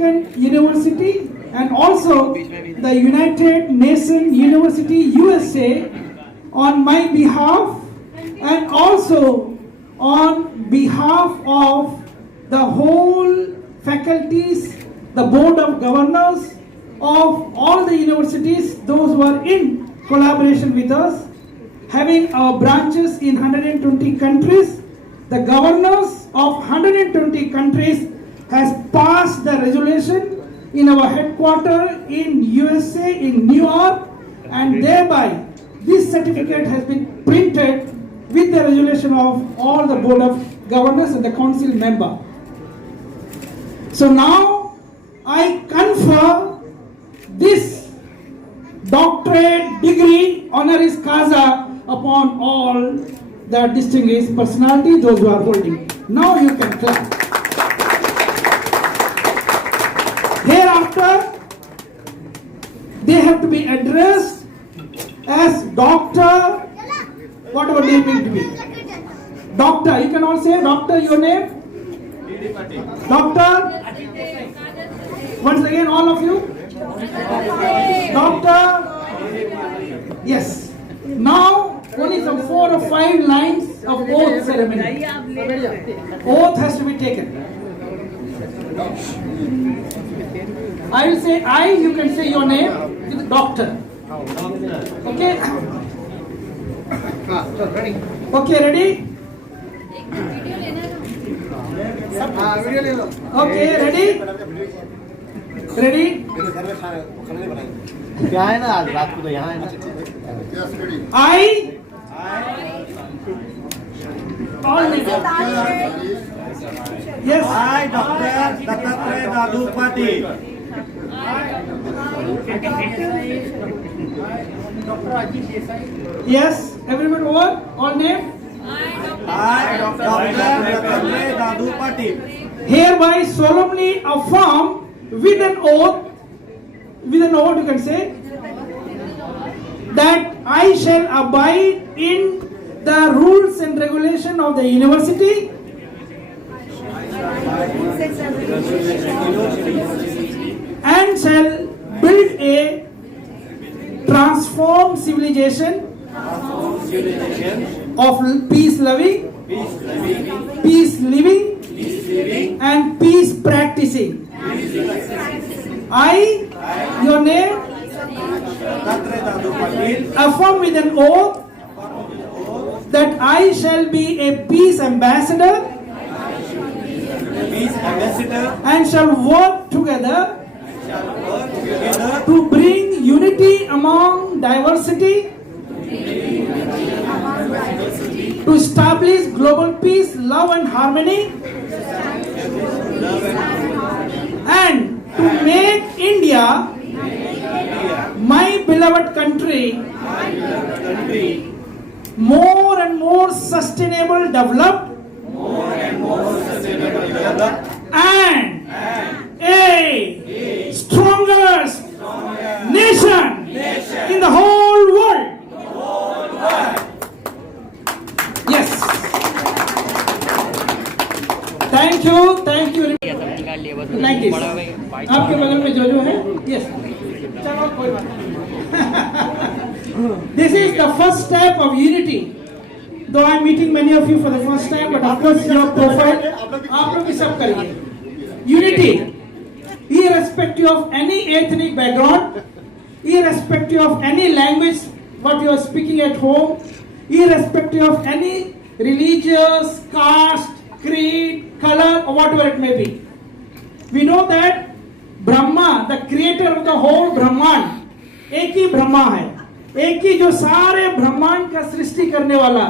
American University and also the United Nations University USA on my behalf and also on behalf of the whole faculties, the board of governors of all the universities, those who are in collaboration with us, having our branches in 120 countries. The governors of 120 countries has passed the resolution in our headquarters in USA, in New York, and thereby this certificate has been printed with the resolution of all the board of governors and the council member. So now I confer this doctorate degree honoris causa upon all the distinguished personality, those who are holding. Now you can clap. Hereafter, they have to be addressed as doctor, whatever they need to be. Doctor, you can all say, doctor, your name? Doctor? Once again, all of you? Doctor? Yes. Now, only some 4 or 5 lines of oath ceremony. Oath has to be taken. I will say I, you can say your name with doctor. Okay? Okay, ready? Okay, ready? Ready? I all names. Yes. I, Dr. Dattatreya Dadupati. Yes, everyone over? All name? I, Dr. Dattatreya Dadupati. Hereby solemnly affirm with an oath you can say, that I shall abide in the rules and regulation of the university and shall build a transformed civilization of peace loving, peace living, and peace practicing. I, your name, affirm with an oath that I shall be a peace ambassador and shall work together to bring unity among diversity, to establish global peace, love and harmony, and to make India, my beloved country, more and more sustainable, developed, and a stronger nation in the whole world. Yes. Thank you. Like this. आपके बगल में जो है, yes. चलो कोई बात नहीं. This is the first step of unity. Though I am meeting many of you for the first time, but of course your profile, आप लोग भी सब करेंगे. Unity, irrespective of any ethnic background, irrespective of any language, what you are speaking at home, irrespective of any religious, caste, creed, color, or whatever it may be. We know that Brahma, the creator of the whole Brahman, एक ही ब्रह्मा है, एक ही जो सारे ब्रह्मांड का सृष्टि करने वाला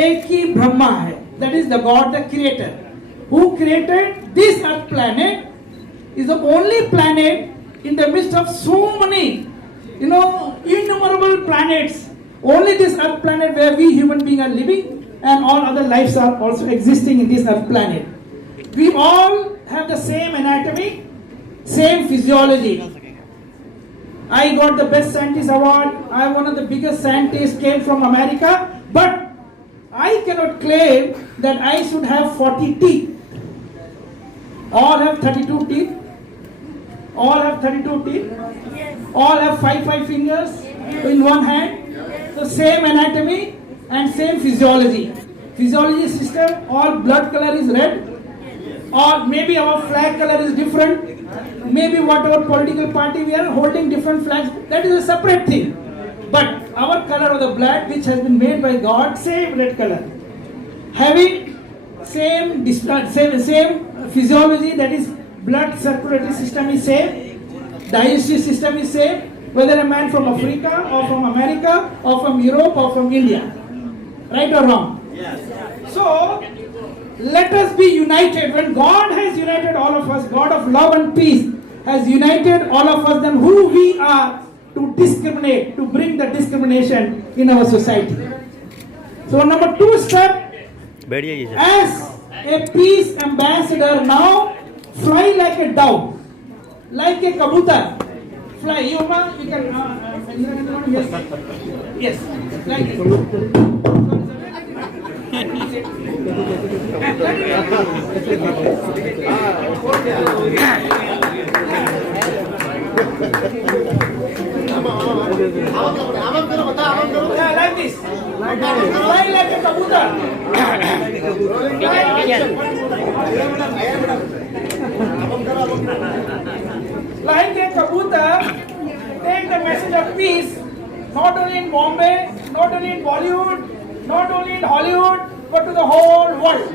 एक ही ब्रह्मा है. That is the God, the creator, who created this earth planet. Is the only planet in the midst of so many, innumerable planets. Only this earth planet where we human beings are living, and all other lives are also existing in this earth planet. We all have the same anatomy, same physiology. I got the best scientist award. I am one of the biggest scientists, came from America, but I cannot claim that I should have 40 teeth or have 32 teeth. All have 32 teeth. All have five fingers in one hand. The same anatomy and same physiology. Physiology system, all blood color is red. Or maybe our flag color is different. Maybe whatever political party we are holding different flags. That is a separate thing. But our color of the blood, which has been made by God, same red color, having same physiology, that is blood circulatory system is same, digestive system is same, whether a man from Africa or from America or from Europe or from India. Right or wrong? Yes. So, let us be united. When God has united all of us, God of love and peace has united all of us, then who we are to discriminate, to bring the discrimination in our society. So number 2 step, as a peace ambassador now, fly like a dove, like a kabutar. Fly, you can, yes, like it. Yeah, like this. Fly like a kabutar. Like a kabutar, take the message of peace, not only in Bombay, not only in Bollywood, not only in Hollywood, but to the whole world.